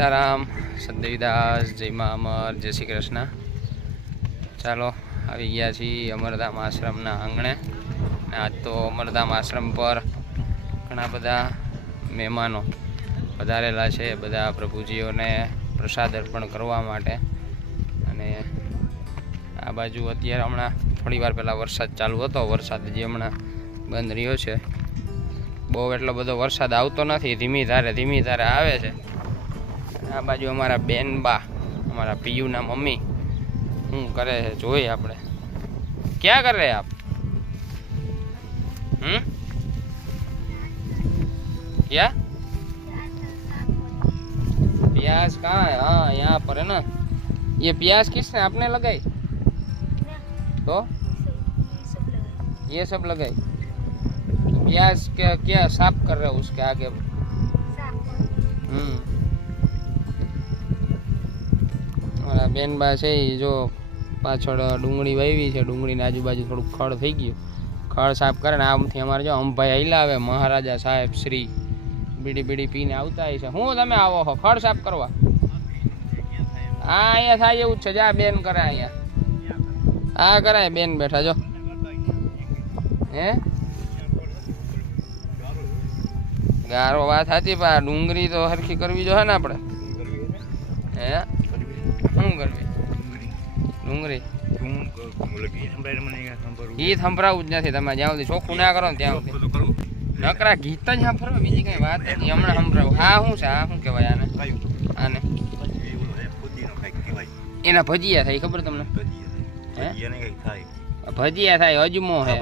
સીતારામ, સદદેવીદાસ, જય મા અમર, જય શ્રી કૃષ્ણ। ચાલો આવી ગયા છીએ અમરધામ આશ્રમના આંગણે। આજ તો અમરધામ આશ્રમ પર ઘણા બધા મહેમાનો પધારેલા છે, બધા પ્રભુજીઓને પ્રસાદ અર્પણ કરવા માટે। અને આ બાજુ અત્યારે હમણાં થોડી વાર પહેલાં વરસાદ ચાલુ હતો, વરસાદ જે હમણાં બંધ રહ્યો છે। બહુ એટલો બધો વરસાદ આવતો નથી, ધીમી ધારે આવે છે। આ બાજુ અમારા બેનબા, અમારા પિયુના મમ્મી શું કરે છે જોઈએ આપણે। ક્યાં કર રહે આપ? क्या प्याज कहाँ है? हाँ यहाँ पर है ना। ये प्याज किसने आपने लगाई? तो ये सब लगाई। तो प्याज क्या क्या साफ कर रहे हो उसके आगे? हमारा बेन बा છે જો પાછળ ડુંગળી વાવી છે, ડુંગળીની આજુબાજુ થોડું ખડ થઈ ગયું, ખડ સાફ કરે ને આમથી અમારે જો અંભાઈ આયલા આવે મહારાજા સાહેબ શ્રી બીડી પીને આવતા હોય છે। હું તમે આવો છો ખડ સાફ કરવા? હા અહીંયા થાય એવું જ છે, જા બેન કરે અહીંયા। હા કરાય, બેન બેઠા જો। હે ગારો વાત હતી પણ ડુંગળી તો હરખી કરવી જોઈએ ને આપણે। હે શું કરવી? ડુંગળી ગીત સંભળાવું જ નથી, તમે જ્યાં સુધી ચોખ્ખું ના કરો ને ત્યાં સુધી નકરા ગીત જ સંભળાવો, બીજી કઈ વાત નથી। હમણાં સંભળાવું। હા શું છે? આ શું કહેવાય આને? આને એના ભજીયા થાય, ખબર તમને? ભજીયા થાય, અજમો હે?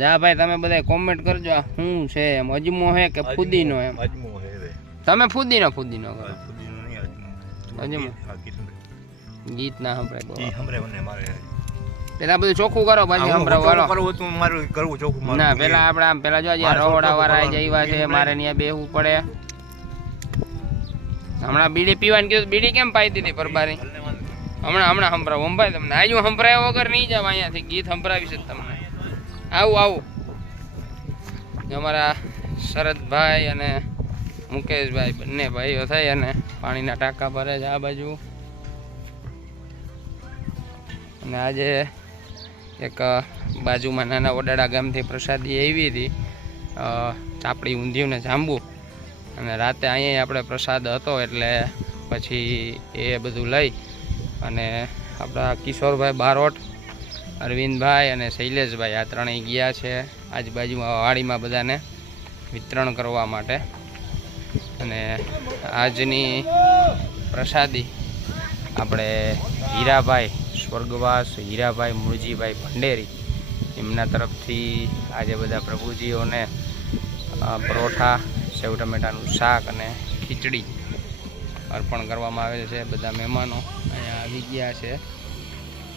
જા ભાઈ તમે બધા કોમેન્ટ કરજો આ શું છે, એમ અજમો હે કે ફુદીનો? એમ તમે ફુદીનો કરો? અજમો ગીત ના સંભળાય, પેલા બધું ચોખ્ખું કરો પછી સંભળાવો। ના પેલા આપણે આમ પેલા જો રહોડા વાળા જઈવા છે, મારે ત્યાં બેહવું પડે। હમણાં બીડી પીવાની કીધું, બીડી કેમ પાઈ દીધી પરબારી? હમણાં સંભળાવું અંભાઈ તમને, આજુ સંભળાયા વગર નહીં જાવ, અહીંયાથી ગીત સંભળાવી છે તમને। આવું અમારા શરદભાઈ અને મુકેશભાઈ બંને ભાઈઓ થઈ અને પાણીના ટાંકા ભરે છે આ બાજુ। અને આજે એક બાજુમાં નાના વડાડા ગામથી પ્રસાદી આવી હતી, ચાપડી ઊંધિયું ને જાંબુ, અને રાતે અહીંયા આપણે પ્રસાદ હતો એટલે પછી એ બધું લઈ અને આપણા કિશોરભાઈ બારોટ, અરવિંદભાઈ અને શૈલેષભાઈ આ ત્રણેય ગયા છે આજુબાજુમાં વાડીમાં બધાને વિતરણ કરવા માટે। અને આજની પ્રસાદી આપણે હીરાભાઈ સ્વર્ગવાસ, હીરાભાઈ મુળજીભાઈ ભંડેરી એમના તરફથી આજે બધા પ્રભુજીઓને પરોઠા, સેવ ટમેટાનું શાક અને ખીચડી અર્પણ કરવામાં આવેલ છે। બધા મહેમાનો અહીંયા આવી ગયા છે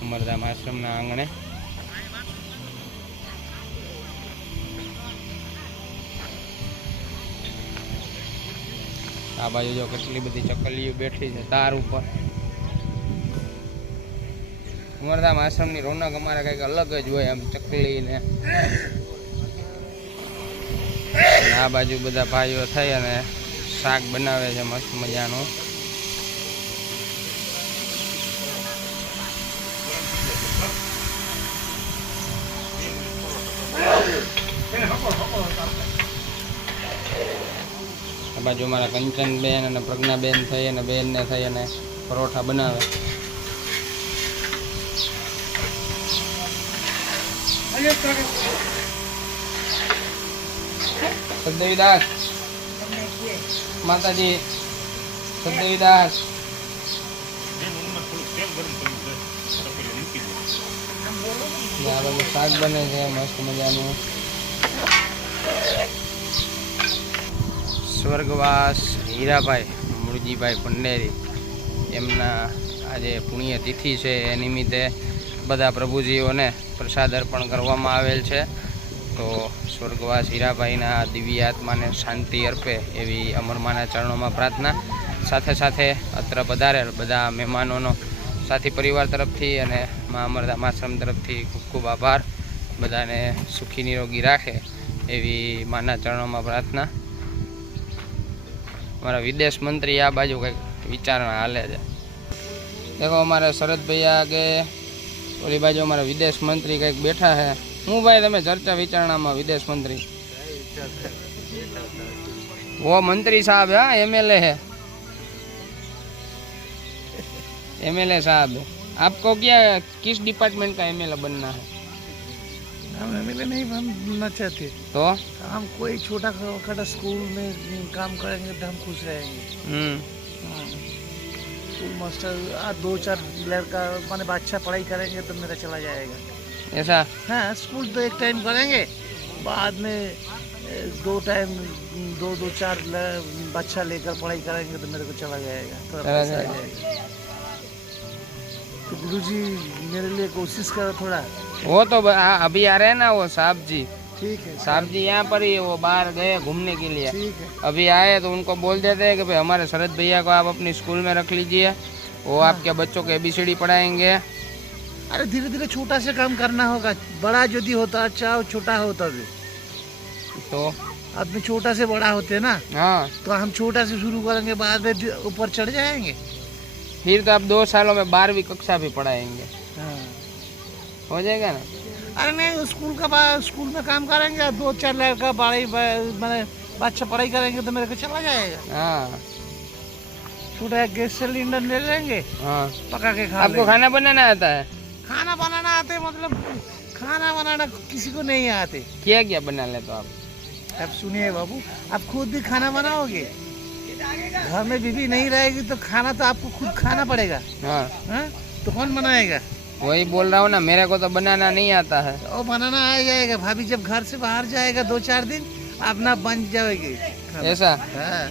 અમરધામ આશ્રમના આંગણે। આ બાજુ જો કેટલી બધી ચકલીઓ બેઠી છે તાર ઉપર। અમરધામ આશ્રમની રોનક અમારે કંઈક અલગ જ હોય, આમ ચકલી ને। આ બાજુ બધા ભાઈઓ થઈ અને શાક બનાવે છે મસ્ત મજાનું। આ બાજુ અમારા કંચનબેન અને પ્રજ્ઞાબેન થઈ અને બેનને થઈ અને પરોઠા બનાવે। સદદેવીદાસ માતાજી, સદદેવીદાસ આ બધું શાક બને છે મસ્ત મજાનું। સ્વર્ગવાસ હીરાભાઈ મુળજીભાઈ ભંડેરી એમના આજે પુણ્યતિથિ છે, એ નિમિત્તે બધા પ્રભુજીઓને પ્રસાદ અર્પણ કરવામાં આવેલ છે। તો સ્વર્ગવાસ હીરાભાઈના દિવ્ય આત્માને શાંતિ અર્પે એવી અમરમાના ચરણોમાં પ્રાર્થના। સાથે સાથે અત્ર પધારેલ બધા મહેમાનોનો સાથી પરિવાર તરફથી અને મા અમરધામ આશ્રમ તરફથી ખૂબ ખૂબ આભાર। બધાને સુખી નિરોગી રાખે એવી માના ચરણોમાં પ્રાર્થના। हमारा विदेश मंत्री आ बाजू कई विचारणा हाले है। देखो हमारे शरद भैया के ओली बाजू हमारा विदेश मंत्री कई बैठा है। हूँ भाई तमे चर्चा विचारणा में विदेश मंत्री? वो मंत्री साहब है, एमएलए है, एमएलए साहब है। आपको क्या किस डिपार्टमेंट का एमएलए बनना है? हम एमएलए नहीं बनना चाहते, तो हम कोई छोटा छोटा स्कूल में काम करेंगे तो हम खुश रहेंगे। हाँ, स्कूल मास्टर 2-4 लड़का माने अच्छा पढ़ाई करेंगे तो मेरा चला जाएगा ऐसा? हाँ, स्कूल तो एक टाइम करेंगे, बाद में 2 टाइम 2-4 बच्चा लेकर पढ़ाई करेंगे तो मेरे को चला जाएगा, थोड़ा पैसा आ जाएगा। तो गुरुजी मेरे लिए कोशिश करो थोड़ा। वो तो अभी आ रहे हैं ना वो साहब जी। ठीक है साहब जी यहाँ पर ही, वो बाहर गए घूमने के लिए। ठीक है, अभी आए तो उनको बोल देते हैं कि भाई हमारे शरद भैया को आप अपनी स्कूल में रख लीजिए, वो आपके बच्चों को ABCD पढ़ाएंगे। अरे धीरे धीरे छोटा से काम करना होगा, बड़ा यदि होता अच्छा हो छोटा होता भी तो आदमी छोटा से बड़ा होते ना, हाँ, तो हम छोटा से शुरू करेंगे, बाद में ऊपर चढ़ जाएंगे। फिर तो आप 2 सालों में 12वीं कक्षा भी पढ़ाएंगे, हाँ। हो जाएगा ना? अरे नहीं, स्कूल में काम करेंगे, 2-4 लड़का बड़ाई मैंने अच्छा पढ़ाई करेंगे तो मेरे को चला जाएगा। हाँ, छोटा गैस सिलेंडर ले लेंगे, हाँ। पका के खा आपको लेंगे। खाना बनाना आता है? खाना बनाना आते मतलब खाना बनाना किसी को नहीं आते। क्या क्या बना लेते हो आप? अब सुनिए बाबू, आप खुद भी खाना बनाओगे, घर में बीवी नहीं रहेगी तो खाना तो आपको खुद खाना पड़ेगा। हाँ, हाँ? तो कौन बनाएगा? वही बोल रहा हूँ ना, मेरे को तो बनाना नहीं आता है। वो बनाना आ जाएगा, भाभी जब घर से बाहर जाएगा 2-4 दिन अपना बन जाएगी खाना। ऐसा? हाँ।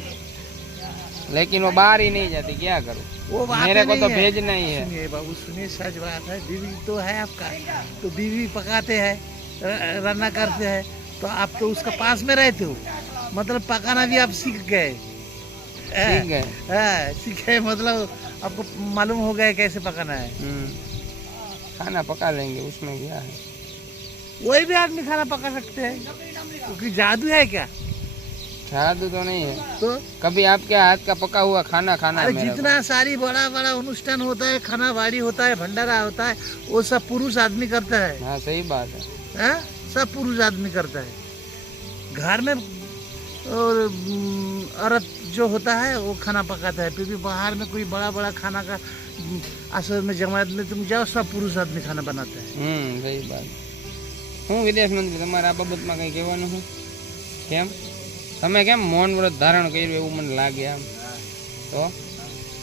लेकिन वो बाहर ही नहीं जाती, क्या करूँ? वो बात मेरे को तो नहीं है। भेजना ही है। सुनिए बाबू, सुनिए, सच बात है, बीवी तो है आपका, तो बीवी पकाते हैं, रन्ना करते हैं, तो आप तो उसका पास में रहते हो, मतलब पकाना भी आप सीख गए। ठीक है। हाँ, सीख गए, मतलब आपको मालूम हो गया कैसे पकाना है। खाना पका लेंगे, उसमें क्या है? वही भी आदमी खाना पका सकते हैं, क्योंकि जादू है क्या? जादू तो नहीं है। तो कभी आपके हाथ का पका हुआ खाना खाना है अरे मेरे को। जितना सारी बड़ा बड़ा अनुष्ठान होता है, खाना बाड़ी होता है, भंडारा होता है, वो सब पुरुष आदमी करता है। हाँ, सही बात है। हाँ? सब पुरुष आदमी करता है घर में, और औरत जो होता है वो खाना पकाता है। फिर भी बाहर में कोई बड़ा बड़ा खाना का असर में जमात में तुम जाओ, सब पुरुष आदमी खाना बनाता है। सही बात। હું વિદેશ મંત્રી, તમારે આ બાબતમાં કંઈ કહેવાનું છે? કેમ તમે કેમ મૌન વ્રત ધારણ કર્યું એવું મને લાગે આમ? તો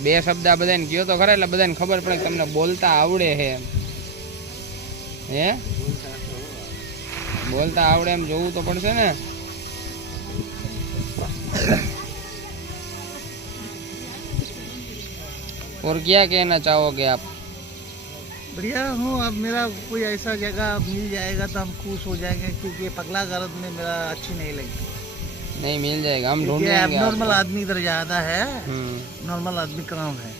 2 શબ્દ આ બધાને કહો તો ખરા, એટલે બધાને ખબર પડે કે તમને બોલતા આવડે છે એમ। હે, બોલતા આવડે એમ જોવું તો પડશે ને। और क्या कहना चाहोगे आप? बढ़िया हूँ। अब मेरा कोई ऐसा जगह मिल जाएगा तो हम खुश हो जाएंगे, क्योंकि ये पगला गरज में मेरा अच्छी नहीं लगती। नहीं, मिल जाएगा, हम क्योंकि ढूंढेंगे नॉर्मल आपको। आदमी इधर ज्यादा है, नॉर्मल आदमी कम है।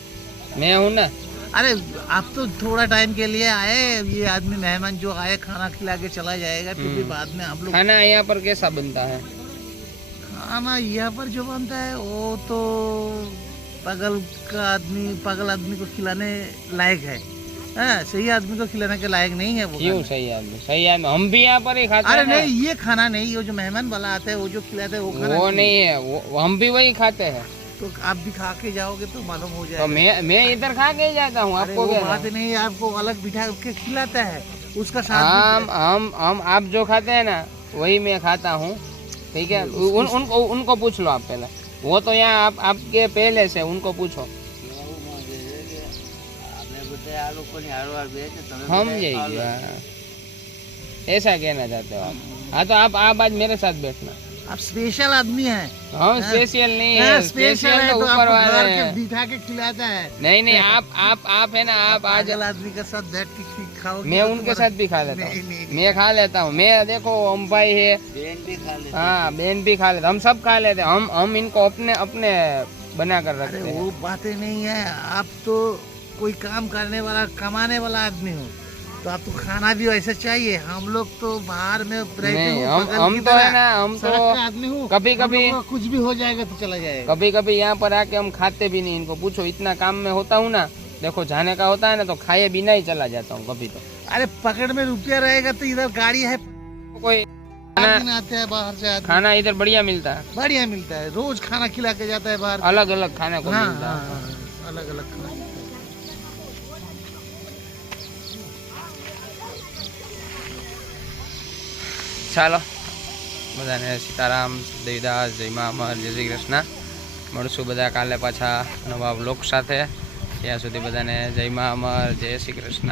मैं हूँ ना। अरे आप तो थोड़ा टाइम के लिए आए, ये आदमी मेहमान जो आए खाना खिला के चला जाएगा, फिर भी बाद में आप लोग। खाना यहाँ पर कैसा बनता है? खाना यहाँ पर जो बनता है वो तो पागल आदमी को खिलाने लायक है। हाँ, सही आदमी को खिलाने के लायक नहीं है वो। क्यों सही आदमी? सही आदमी हम भी यहाँ पर ही खाते अरे हैं ना। नहीं, ये खाना नहीं, वो जो मेहमान वाला आता है वो जो खिलाता है वो खाना वो नहीं है, वो हम भी वही खाते हैं। तो आप भी खा के जाओगे तो मालूम हो तो जाएगा। मैं इधर खा के ही जाता हूँ, अरे आपको वो क्या? बात नहीं है, आपको अलग बिठा के खिलाता है, उसका साथ हम आप जो खाते हैं ना वही मैं खाता हूँ, ठीक है? उनको पूछ लो आप पहले, वो तो यहाँ आपके पहले से, उनको पूछो। हम जाएंगे, ऐसा कहना चाहते हो आप? हाँ, तो आप आज मेरे साथ बैठना। आप स्पेशल आदमी हैं। हम स्पेशल नहीं है, स्पेशल है तो तो ऊपर आपको वाले घर के हैं। बिठा के खिलाता है। नहीं नहीं, आप है ना, आप आज पागल आदमी के साथ बैठ के खाओगे मैं तो उनके तुम्हारा- साथ भी खा लेता नहीं, हूँ। नहीं, मैं खा लेता हूँ। मैं देखो हम भाई है, हाँ बहन भी खा लेते, हम सब खा लेते। हम इनको अपने अपने बना कर अरे रखते हैं। वो बातें नहीं है, आप तो कोई काम करने वाला कमाने वाला आदमी हो, तो आपको खाना भी वैसा चाहिए। हम लोग तो बाहर में रहते नहीं, हो, बगल हम की तो तरह है ना, हम सड़क तो का आदमी हूँ। कभी हम कभी लोगों का कुछ भी हो जाएगा तो चला जाएगा। कभी कभी यहाँ पर आके हम खाते भी नहीं, इनको पूछो, इतना काम में होता हूँ ना, देखो जाने का होता है ना तो खाए बिना ही चला जाता हूँ कभी तो। अरे पकड़ में रुपया रहेगा तो इधर गाड़ी है, कोई दिन आते हैं बाहर से आदमी, खाना इधर बढ़िया मिलता है, बढ़िया मिलता है, रोज खाना खिला के जाता है बाहर। अलग अलग खाने को हाँ, मिलता है। हाँ, अलग अलग खाना मिलता है। ચાલો બધાને સીતારામ, દેવીદાસ, જય મા અમર, જય શ્રી કૃષ્ણ. મળશું બધા કાલે પાછા નવા વ્લોગ સાથે. ત્યાં સુધી બધાને જય મા અમર, જય શ્રી કૃષ્ણ.